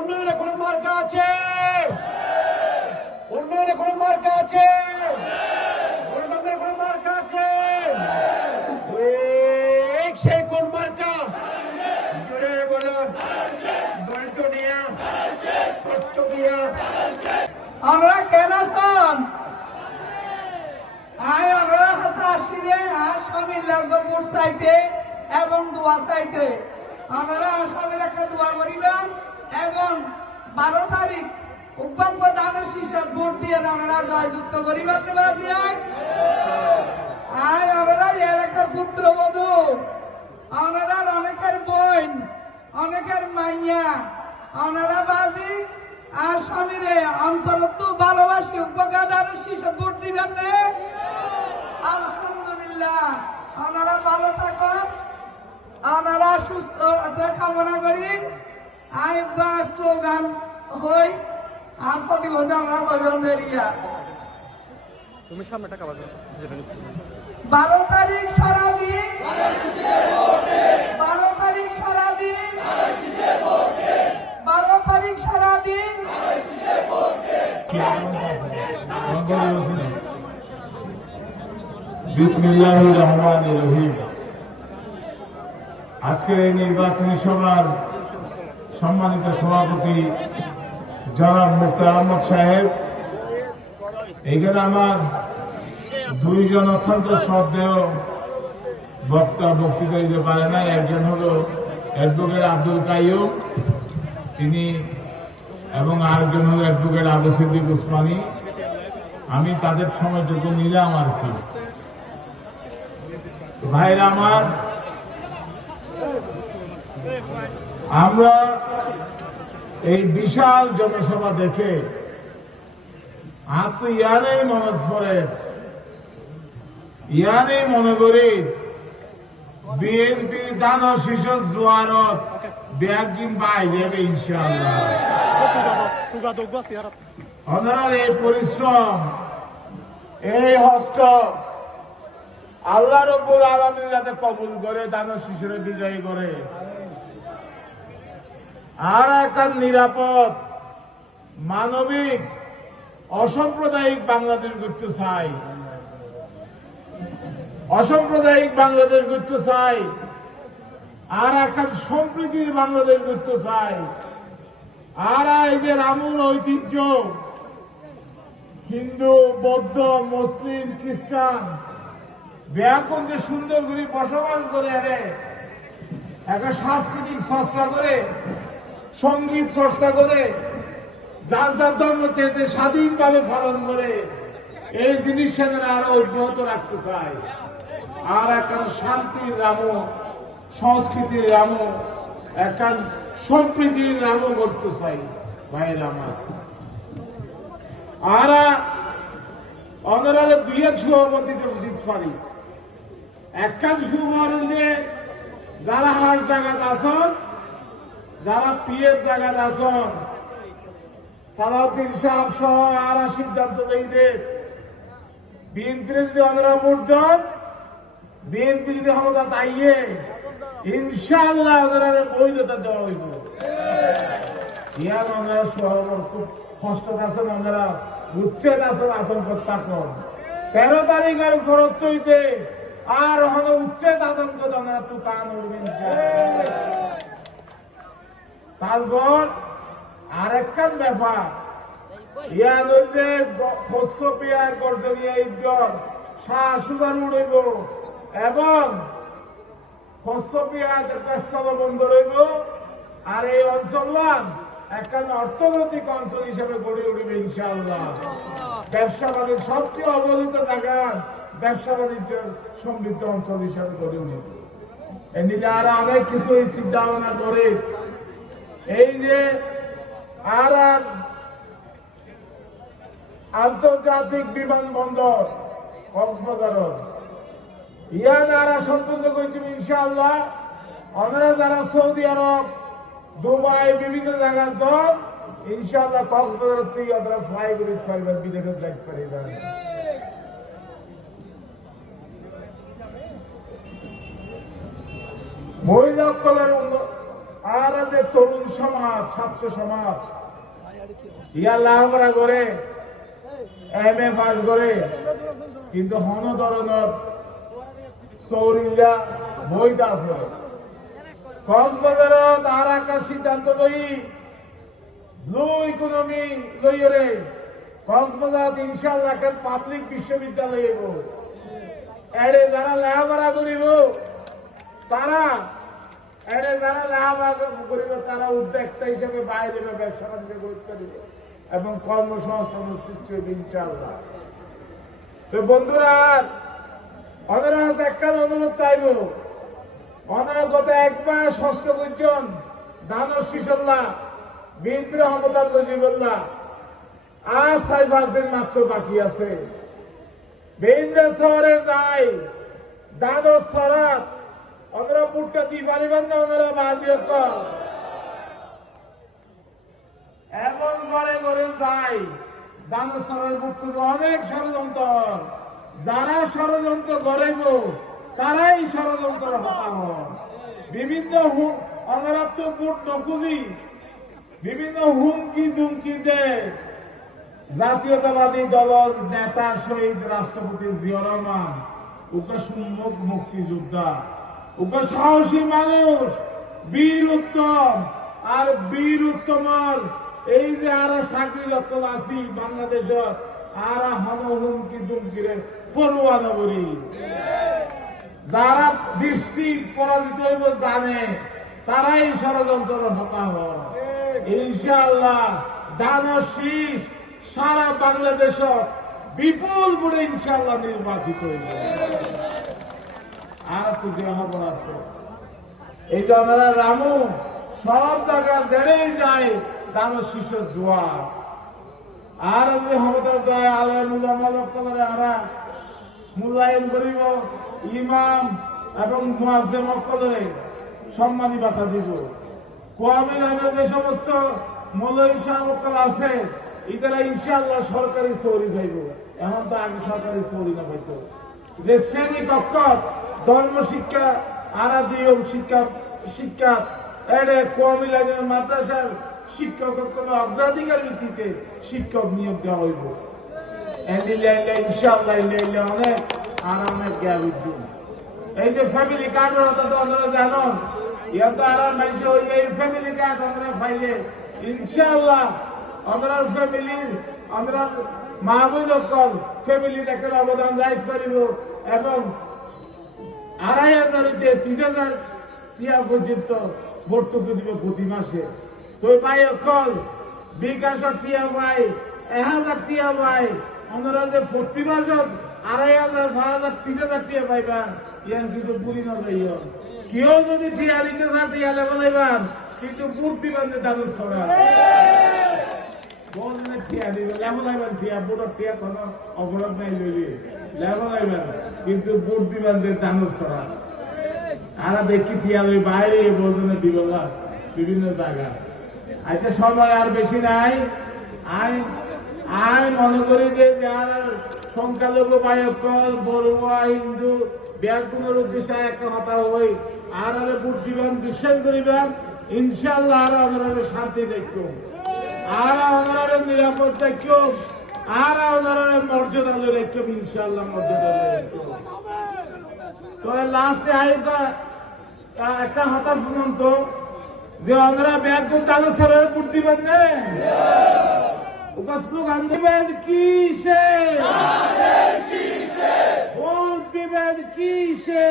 উন্নয়নে কোন মার্কা আছে? উন্নয়নে কোন মার্কা আছে? গণতন্ত্রের কোন মার্কা আছে? সেই কোন মার্কা? জোরে বলো। দরিদ্র নিয়া, স্বচ্ছ দিয়া। আমরা কেন চান আমরা আসিরে আর স্বামীর লাগবে ভোট চাইতে এবং দোয়া চাইতে আমরা আসামের একটা দোয়া করিবেন এবং 12 তারিখ উপাব্য দানের শীষে ভোট দিয়ে আমরা জয়যুক্ত করিবেন আর আমরা এলাকার পুত্রবধূ আমরা অনেকের বোন অনেকের মাইয়া আমরা বাজি আর স্বামীরে অন্তরত্ব ভালোবাসি উপকার শীষে ভোট দিবেন রে। আলহামদুলিল্লাহ আপনারা ভালো থাকুন, আপনারা সুস্থ কামনা করি। আইবার স্লোগান হই আর প্রতিবন্ধে আমরা বৈজন দেরিয়া 12 তারিখ সারাদিন 12 তারিখ সারাদিন 12 তারিখ সারাদিন বিসমিল্লাহির রহমানির রহিম। আজকের এই নির্বাচনী সভার সম্মানিত সভাপতি জনাব মুক্তার আহমদ সাহেব, এখানে আমার দুইজন অত্যন্ত শ্রদ্ধেয় বক্তৃতা দিতে পারে না। একজন হল অ্যাডভোকেট আব্দুল কাইয়ুম, তিনি, এবং আরেকজন হল অ্যাডভোকেট আবু সিদ্দিক উসমানী। আমি তাদের সময়টুকু নিলাম আর কি। ভাইরা আমার, আমরা এই বিশাল জনসভা দেখে তো ইয়ানেই মনে পড়ে, ইয়ানেই মনে করি বিএনপির দান শিশু জোয়ারত ব্যাগিন পাই যাবে ইনশাআল্লাহ। ওনার এই পরিশ্রম, এই হস্ত আল্লাহ রব্বুল আলামিন যাতে কবুল করে, দান শিশুরে বিজয়ী করে, আর একটা নিরাপদ মানবিক অসাম্প্রদায়িক বাংলাদেশ গড়তে চাই, অসাম্প্রদায়িক বাংলাদেশ গড়তে চাই, আর একটা সম্প্রীতির বাংলাদেশ গড়তে চাই। আর এই যে রামুর ঐতিহ্য, হিন্দু বৌদ্ধ মুসলিম খ্রিস্টান ব্যাপক যে সুন্দর করে বসবাস করে একটা সাংস্কৃতিক চর্চা করে, সঙ্গীত চর্চা করে, যার যার ধর্মকে স্বাধীনভাবে পালন করে, এই জিনিসটা আরো অব্যাহত রাখতে চায়। আর এখন শান্তির রামু, সংস্কৃতির রামু, এখন সম্প্রীতির রামু করতে চাই ভাইরা আমার। আর অনারা বিয়ের সভাপতিতে দিতে পারি একখান সুবর যে যারা হার জায়গাত আসন, যারা পিয়ের জায়গাত আসন, সালাউদ্দিন সাহেব সহ আর সিদ্ধান্ত দেয় বিএনপি যদি অনারা ভোট দেন, বিএনপি যদি ক্ষমতা তাইয়ে ইনশাআল্লাহ ওনারা বৈধতা দেওয়া হইব। ইয়ার ওনারা সহমত খুব কষ্ট আছেন, ওনারা উচ্ছেদ আছেন, আতঙ্ক থাকুন 13 তারিখের ফরত হইতে আর হন উচ্ছেদ আতঙ্ক ওনারা তো কান উঠবেন। তারপর আরেকখান ব্যাপার, ইয়া নইলে শস্য পেয়ার গর্জনিয়া ইজ্জত শাহ সুগার উড়িব এবং শস্য পেঁয়াজের পেস্তাল বন্ধ রইব। আর এই অঞ্চল একখান অর্থনৈতিক অঞ্চল হিসেবে গড়ে উঠবে ইনশাআল্লাহ। ব্যবসা বাণিজ্য সবচেয়ে অবহেলিত জায়গা, ব্যবসা বাণিজ্যের সমৃদ্ধ অঞ্চল হিসেবে গড়ে উঠবে। এ নিলে আর অনেক কিছু চিন্তা ভাবনা করে এই যে আর আন্তর্জাতিক বিমানবন্দর কক্সবাজার ইয়া যারা সম্পূর্ণ করছেন ইনশাআল্লাহ। ওনারা যারা সৌদি আরব, দুবাই, বিভিন্ন জায়গার দল ইনশাআল্লাহ কক্সবাজার থেকে ওনারা ফ্লাই করে পারবেন, বিদেশে যাইতে পারবেন। মহিলা কলের আর যে তরুণ সমাজ, ছাত্র সমাজ ইয়া লেখাপড়া করে MA পাস করে কিন্তু হন ধরনের চৌরিল্লা বই আছে কক্সবাজারত আর একটা সিদ্ধান্ত লই ব্লু ইকোনমি লইরে কক্সবাজার ইনশাআল্লাহ পাবলিক বিশ্ববিদ্যালয় হইব এড়ে যারা লেখাপড়া করিব তারা এড়ে যারা লেখাপড়া করিব তারা উদ্যোক্তা হিসেবে বাইরে ব্যবসা বাণিজ্য করতে দিবে এবং কর্মসংস্থানের সৃষ্টি হবে ইনশাআল্লাহ। তো বন্ধুরা ওনারা একটা অনুরোধ চাইব ওনারা গত একবার ষষ্ঠ পর্যন্ত দানব শিশল্লাহ বিএনপি রহমতাল নজিবুল্লাহ আর 4-5 দিন মাত্র বাকি আছে বিভিন্ন শহরে যাই দানব সরাত ওনারা পুটটা দিয়ে পারিবেন না ওনারা বাজি এমন ঘরে ঘরে যাই দানব সরের পুট্টু অনেক ষড়যন্ত্র যারা ষড়যন্ত্র গড়াইব তারাই ষড়যন্ত্র হতাম বিভিন্ন ওনারা তো ভোট নকুজি বিভিন্ন হুমকি দুমকি দেয় জাতীয়তাবাদী দলের নেতা শহীদ রাষ্ট্রপতি জিয়া রহমান ওকে সম্মুখ মুক্তিযোদ্ধা ওকে সাহসী মানুষ বীর উত্তম আর বীর উত্তমর এই যে আর 60 লক্ষ আছি বাংলাদেশত আর হন হুমকি দুমকিরে পড়ুয়া নগরী যারা নিশ্চিত পরাজিত হইব জানে তারাই ষড়যন্ত্র হতা হয় ইনশাআল্লাহ দানব শীষ সারা বাংলাদেশ বিপুল ভোটে ইনশাআল্লাহ নির্বাচিত হইবে আর তো যে খবর আছে এই যে ওনারা রামু সব জায়গায় জেড়েই যায় দানব শীষের জোয়ার আর যদি ক্ষমতা যায় আলমুল্লাহ আমরা মূল্যায়ন করিব ইমাম এবং মুয়াজ্জিম সকলের সম্মানী বাতা দিব কোয়ামি লাইনের যে সমস্ত মৌলভী সাহেব আছে এরা ইনশাআল্লাহ সরকারি চৌরি পাইব এখন তো আগে সরকারি চৌরি না পাইত যে শ্রেণী কক্ষ ধর্ম শিক্ষা আরা দিয়ম শিক্ষা শিক্ষা এড়ে কোয়ামি লাইনের মাদ্রাসার শিক্ষক অগ্রাধিকার ভিত্তিতে শিক্ষক নিয়োগ দেওয়া হইব ইনশাআল্লাহ অনেক আরামের জ্ঞান উঠবে এই যে ফ্যামিলি কার্ডের হতো তো আপনারা জানেন ইয়া তো আরাম মাইছে ওই এই ফ্যামিলি কার্ড আমরা ফাইলে ইনশাআল্লাহ আমরা ফ্যামিলির আমরা মা বোন ফ্যামিলি দেখে অবদান রাখতে পারিব এবং 2,500-3,000 টিয়া পর্যন্ত ভর্তুকি দিবে প্রতি মাসে তো ভাই অকল বিকাশ টিয়া ভাই 1,000 টিয়া ভাই আমরা যে প্রতি মাসত 2,500, 5,000, 3,000 টিয়া পাইবা ইয়ান কিন্তু পুরি না যাইও কেউ যদি টিয়া দিতে চান টিয়া লেভেল পাইবান কিন্তু পূর্তি বান্ধে দাদু ছড়া বললে টিয়া দিবে লেভেল আইবেন টিয়া বুড়োর টিয়া কোনো অপরাধ নাই লইলি লেভেল আইবেন কিন্তু পূর্তি বান্ধে দাদু ছড়া আর দেখি টিয়া লই বাইরে বলতে দিব না বিভিন্ন জায়গা আচ্ছা সময় আর বেশি নাই আই মনে করি যে যারা সংখ্যালঘু বায়কল বড়ুয়া হিন্দু ব্যাগুনের উদ্দেশ্যে একটা কথা হই আর ভোট দিবেন বিশ্বাস করিবেন ইনশাআল্লাহ আর আমরা শান্তি দেখো আর আমরা নিরাপদ দেখো আর আমরা মর্যাদা রেখো ইনশাআল্লাহ মর্যাদা রেখো তো লাস্টে একটা হতাশ শুনুন তো যে আমরা ব্যাগুন দালো সরের ভোট দিবেন না স্লোগান দিবেন কিসে ভোট দিবেন কিসে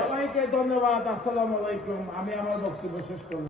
সবাইকে ধন্যবাদ। আসসালামু আলাইকুম। আমি আমার বক্তব্য শেষ করলাম।